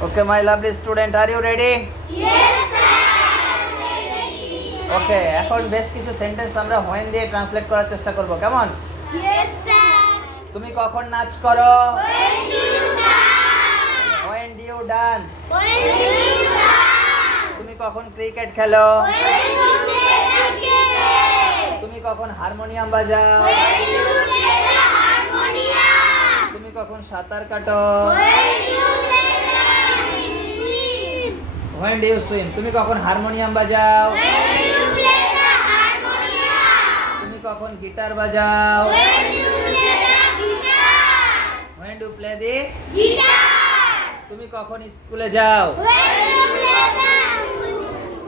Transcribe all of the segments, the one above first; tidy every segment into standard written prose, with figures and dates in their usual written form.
Okay, my lovely student, are you ready? Yes, sir. Ready. Okay, এখন বেশ কিছু সেন্টেন্স আমরা when দিয়ে ট্রান্সলেট করার চেষ্টা করব, কেমন? Yes, sir. তুমি কখন নাচ করো? When do you dance? When do you dance? When do you dance? তুমি কখন ক্রিকেট খেলো? When do you play the game? তুমি কখন হারমোনিয়াম বাজাও? When do you play the harmonium? তুমি কখন সাঁতার কাটো? When do you play the swim? When do you swim? তুমি কখন হারমোনিয়াম বাজাও? When do you play the harmonium? তুমি কখন গিটার বাজাও? When do you play the guitar? When do you play the? Guitar. তুমি কখন স্কুলে যাও? When do you play the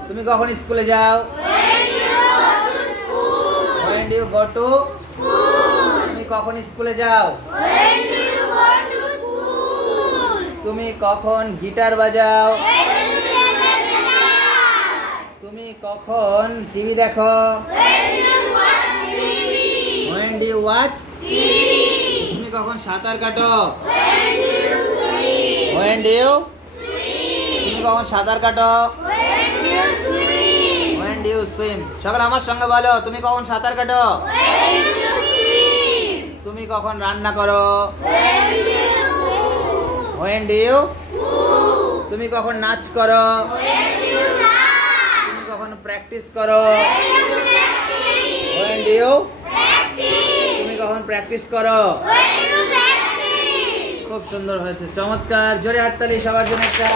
তুমি কখন স্কুলে যাও? When do you go to school? When do you go to? School. তুমি কখন স্কুলে যাও? When do you go to school? তুমি কখন গিটার বাজাও? When do you play the guitar? তুমি কখন টিভি দেখো? When do you watch TV? When do you watch? TV. তুমি কখন সাঁতার কাটো? When do you swim? When do you? Swim. তুমি কখন সাঁতার কাটো? When do you swim? When do you swim? সকলে আমার সঙ্গে বলো, তুমি কখন সাঁতার কাটো? When do you swim? তুমি কখন রান্না করো? When do you cook? When do you? Cook. তুমি কখন নাচ করো? When do you dance? তুমি কখন প্র্যাকটিস করো? When do you practice? When do you? Practice. তুমি কখন প্র্যাকটিস করো? When do you practice? খুব সুন্দর হয়েছে, চমৎকার, জোরে হাততালি সবার জন্য একটা।